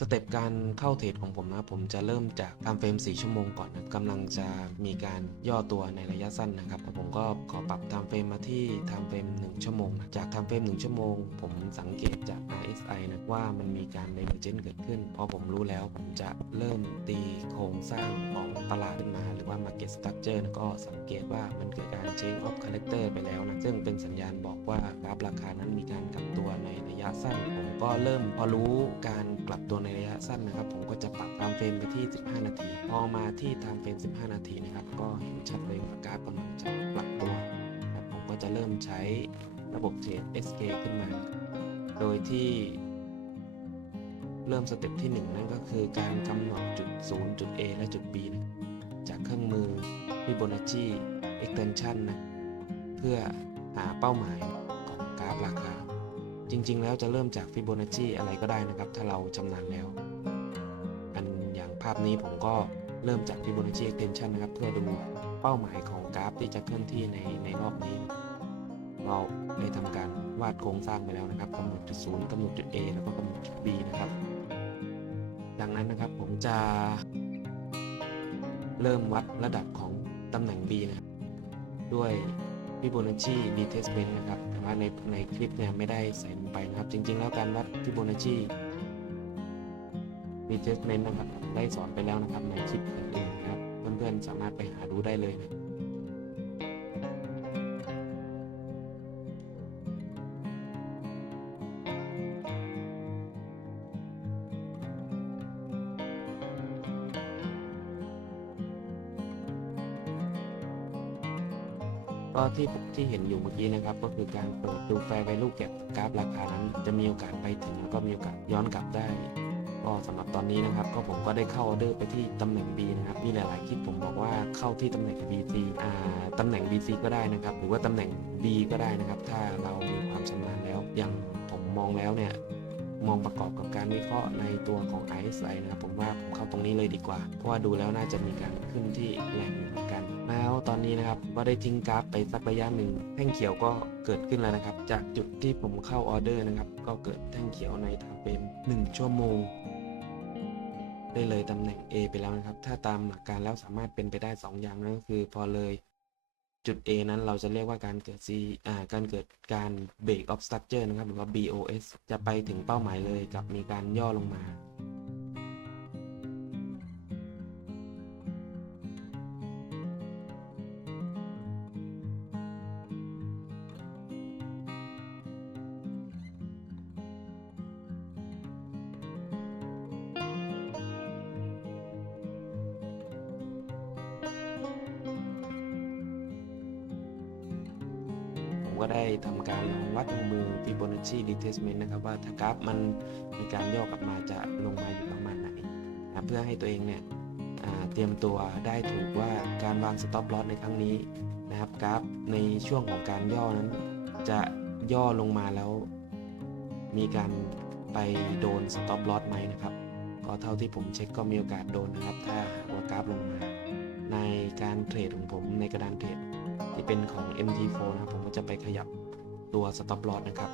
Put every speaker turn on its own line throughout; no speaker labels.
สเต็ปการเข้าเทรดของผมนะผมจะเริ่มจากทำเฟรม 4 ชั่วโมงก่อนนะกำลังจะมีการย่อตัวในระยะสั้นนะครับผมก็ขอปรับทำเฟรมมาที่ทำเฟรม 1 ชั่วโมงนะจากทำเฟรม 1 ชั่วโมง ผมสังเกตจาก RSI ว่ามันมีการ divergence เกิดขึ้น พอผมรู้แล้วผมจะเริ่มตีโครงสร้างของตลาดขึ้นมา หรือว่า market structure นะก็สังเกตว่ามันเกิดการ change of character ไปแล้วนะ ซึ่งเป็นสัญญาณบอกว่ากราฟราคานั้นมีการกลับตัวในระยะสั้น ผมก็เริ่มพอรู้การกลับตัวในระยะสั้นนะครับ ผมก็จะปรับไทม์เฟรมไปที่ 15 นาที พอมาที่ไทม์เฟรม 15 นาทีนะครับ ก็เห็นชัดเลยว่ากราฟกำลังจะปรับตัวผมก็จะเริ่มใช้ระบบเทรด SK ขึ้นมา โดยที่ เริ่มสเต็ปที่ 1 นั่นก็คือการกำหนดจุด 0 จุด A และจุด B นะจากเครื่องมือ Fibonacci extension นะเพื่อหาเป้าหมายของกราฟราคา จริง ๆ แล้วจะเริ่มจาก Fibonacci อะไรก็ได้นะครับ ถ้าเราชำนาญแล้ว อันอย่างภาพนี้ผมก็เริ่มจาก Fibonacci extension นะครับ เพื่อดูเป้าหมายของกราฟที่จะเคลื่อนที่ในในรอบนี้นะเราได้ทำการวาดโครงสร้างไปแล้วนะครับกำหนดจุดศูนย์กำหนดจุด A แล้วก็กำหนดจุด B นะครับ ดังนั้นนะครับผมจะเริ่มวัดระดับของตำแหน่ง B นะครับด้วย Fibonacci retestment นะครับ แต่ว่าในในคลิปเนี่ยไม่ได้ใส่ลงไปนะครับ จริง ๆ แล้วการวัด Fibonacci retestment นะครับ ได้สอนไปแล้วนะครับในคลิปอื่นๆนะครับ เพื่อนๆสามารถไปหาดูได้เลยนะ ก็ที่ที่เห็นอยู่เมื่อกี้นะครับ ก็คือการเปิดดูแฟร์ value gap กราฟราคานั้น จะมีโอกาสไปถึงแล้วก็มีโอกาสย้อนกลับได้ ก็สำหรับตอนนี้นะครับ ก็ผมก็ได้เข้าออเดอร์ไปที่ตำแหน่ง B นะครับมีหลายๆคลิปผมบอกว่าเข้าที่ตำแหน่ง BC อ่าตำแหน่ง BC ก็ได้นะครับ หรือว่าตำแหน่ง D ก็ได้นะครับ ถ้าเรามีความชำนาญแล้วอย่างผมมองแล้วเนี่ยมองประกอบกับการวิเคราะห์ในตัวของ RSI นะครับ ผมว่าผมเข้าตรงนี้เลยดีกว่า เพราะว่าดูแล้วน่าจะมีการขึ้นที่แรงเหมือนกัน แล้วตอนนี้นะครับก็ได้ทิ้งกราฟไปสักระยะหนึ่งแท่งเขียวก็เกิดขึ้นแล้วนะครับ จากจุดที่ผมเข้าออเดอร์นะครับ ก็เกิดแท่งเขียวในทางเป็น1ชั่วโมง ได้เลยตำแหน่ง A ไปแล้วนะครับ ถ้าตามหลักการแล้วสามารถเป็นไปได้ 2 อย่างนั่นก็คือพอเลยจุด A นั้นเราจะเรียกว่าการเกิด C อ่าการเกิดการ break of structure นะครับ หรือว่า BOS จะไปถึงเป้าหมายเลยกับมีการย่อลงมา ก็ได้ทำการลองวัดลงมือ Fibonacci retracement นะครับว่าถ้ากราฟมันมีการย่อกลับมาจะลงมาอยู่ประมาณไหนนะเพื่อให้ตัวเองเนี่ยเตรียมตัวได้ถูกว่าการวาง stop loss ในครั้งนี้นะครับกราฟในช่วงของการย่อนั้น จะย่อลงมาแล้ว มีการไปโดน stop loss ไหมนะครับก็เท่าที่ผมเช็คก็มีโอกาสโดนนะครับ ถ้าว่ากราฟลงมา ในการเทรดของผมในกระดานเทรด ที่เป็นของ MT4 นะครับผมก็จะไปขยับตัว stop loss นะครับ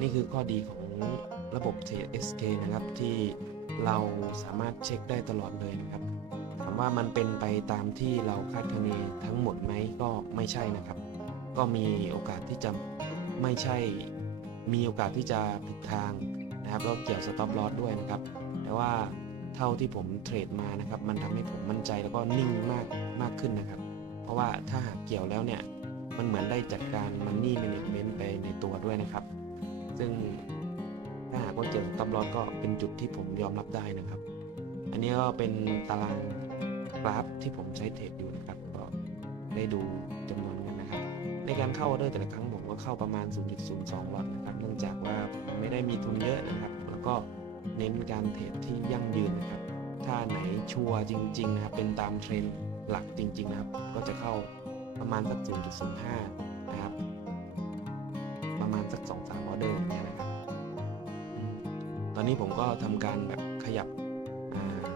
นี่คือข้อดีของระบบ TSK นะครับที่เราสามารถเช็คได้ตลอดเลยนะครับ ถามว่ามันเป็นไปตามที่เราคาดคะเนทั้งหมดไหมก็ไม่ใช่นะครับ ก็มีโอกาสที่จะไม่ใช่ มีโอกาสที่จะผิดทางนะครับแล้วเกี่ยว stop loss ด้วยนะครับ แต่ว่า เท่าที่ผมเทรดมานะครับ มันทำให้ผมมั่นใจแล้วก็นิ่งมากมากขึ้นนะครับ เพราะว่าถ้าหากเกี่ยวแล้วเนี่ย มันเหมือนได้จัดการ Money Management ไปในตัวด้วยนะครับ ซึ่งถ้าหากว่าเกี่ยวกับ stop loss ก็เป็นจุดที่ผมยอมรับได้นะครับ อันนี้ก็เป็นตารางกราฟที่ผมใช้เทรดอยู่นะครับก็ได้ดูจำนวนเงินนะครับ ในการเข้าออเดอร์แต่ละครั้งผมก็เข้าประมาณ 0.02ลอตนะครับ เนื่องจากว่าไม่ได้มีทุนเยอะนะครับ แล้วก็ เน้นการเทรดที่ยั่งยืนนะครับ ถ้าไหนชัวร์จริง ๆ นะครับ เป็นตามเทรนด์หลักจริง ๆ นะครับ ก็จะเข้าประมาณสัก 0.05 นะครับ ประมาณสัก 2-3 ออเดอร์อย่างเงี้ยนะครับ ตอนนี้ผมก็ทำการแบบขยับ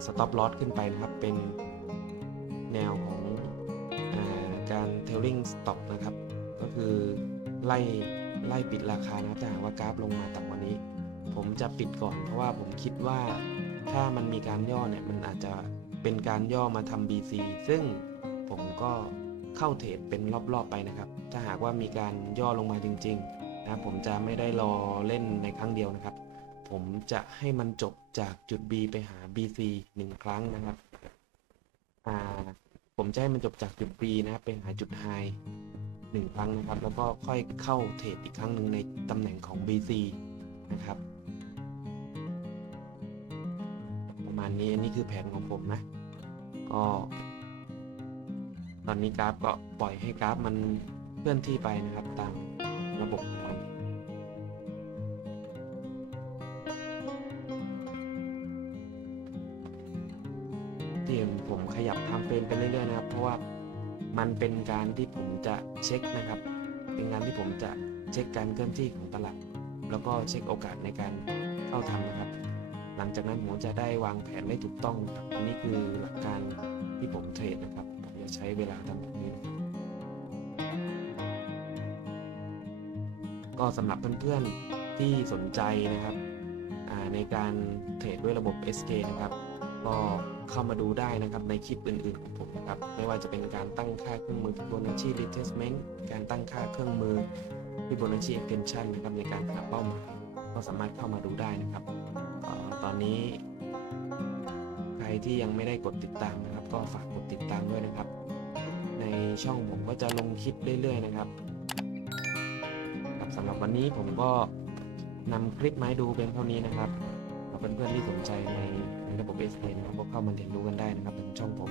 สต็อปลอสขึ้นไปนะครับ เป็นแนวของอการ tailing stop นะครับ ก็คือไล่ไล่ปิดราคานะครับถ้าหากว่ากราฟลงมาต่ำ จะปิดก่อน เพราะว่าผมคิดว่าถ้ามันมีการย่อเนี่ยมันอาจจะเป็นการย่อมาทำ BC ซึ่งผมก็เข้าเทรดเป็นรอบๆไปนะครับ ถ้าหากว่ามีการย่อลงมาจริงๆนะผมจะไม่ได้รอเล่นในครั้งเดียวนะครับ ผมจะให้มันจบจากจุด B ไปหา BC หนึ่งครั้งนะครับอ่าผมจะให้มันจบจากจุด B นะไปหาจุด High หนึ่งครั้งนะครับ แล้วก็ค่อยเข้าเทรดอีกครั้งหนึ่งในตำแหน่งของ BC นะครับ มาณนี้อันนี้คือแผนของผมนะ ก็ ตอนนี้กราฟก็ปล่อยให้กราฟมันเคลื่อนที่ไปนะครับตามระบบของมันที่ผมขยับทำเฟรมไปเรื่อยๆนะครับ เพราะว่ามันเป็นการที่ผมจะเช็คนะครับ เป็นงานที่ผมจะเช็คการเคลื่อนที่ของตลาด แล้วก็เช็คโอกาสในการเข้าทำนะครับ หลังจากนั้นผมจะได้วางแผนได้ถูกต้อง อันนี้คือหลักการที่ผมเทรดนะครับ ผมจะใช้เวลาทำแบบนี้ ก็สำหรับเพื่อนๆที่สนใจนะครับในการเทรดด้วยระบบ SK นะครับ ก็เข้ามาดูได้นะครับในคลิปอื่นๆของผมนะครับ ไม่ว่าจะเป็นการตั้งค่าเครื่องมือ Fibonacci retracement การตั้งค่าเครื่องมือ Fibonacci extension นะครับในการหาเป้าหมายก็สามารถเข้ามาดูได้นะครับ อ่อตอนนี้ ใครที่ยังไม่ได้กดติดตามนะครับ ก็ฝากกดติดตามด้วยนะครับ ในช่องผมก็จะลงคลิปเรื่อยๆนะครับครับสำหรับวันนี้ผมก็นำคลิปมาให้ดูเป็นเท่านี้นะครับสำหรับเพื่อนๆที่สนใจในในระบบ s อ n นะครับก็เข้ามาเรียนรู้กันได้นะครับในช่องผม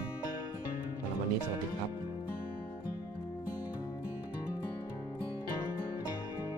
สำหรับวันนี้สวัสดีครับ